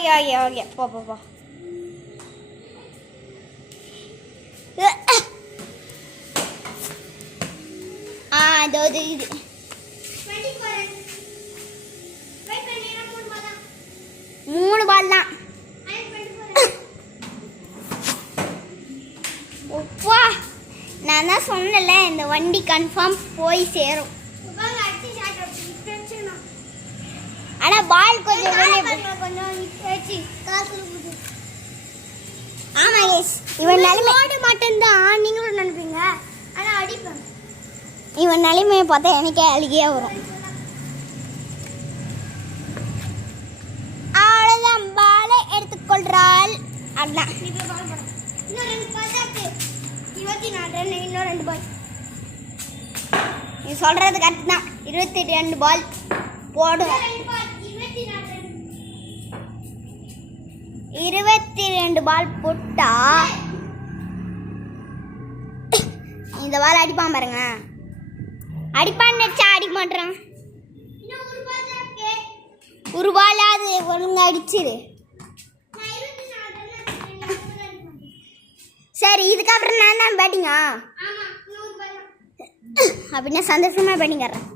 Okay okay okay போ போ போ. அதோ இது 3 பால் தான். ஒப்பா நான் தான் சொன்னல இந்த வண்டி கன்ஃபார்ம் போய் சேரும். ஆனால் பால் கொஞ்சம் ஆமாம் எஸ் இவன் நிலைமை மட்டும்தான் நீங்களும் நினைப்பீங்க. ஆனால் அடிப்பேன். இவன் நிலைமையை பார்த்தா எனக்கே அழுகையா வரும். அவ்வளோதான் பாலை எடுத்துக்கொள்றாள். அதான் இன்னும் 2 பால். நீ சொல்றது கரெக்ட் தான். 22 பால் போடும். 22 பால் போட்டா இந்த பால் அடிப்பான் பாருங்க. அடிப்பான்னு நினைச்சா அடிக்க மாட்டேறான். ஒரு பாலாவது ஒழுங்கா அடிச்சிரு. சரி இதுக்கப்புறம் நான் தான் பேட்டிங்கா அப்படின்னா சந்தோஷமா பேட்டிங் ஆடுறேன்.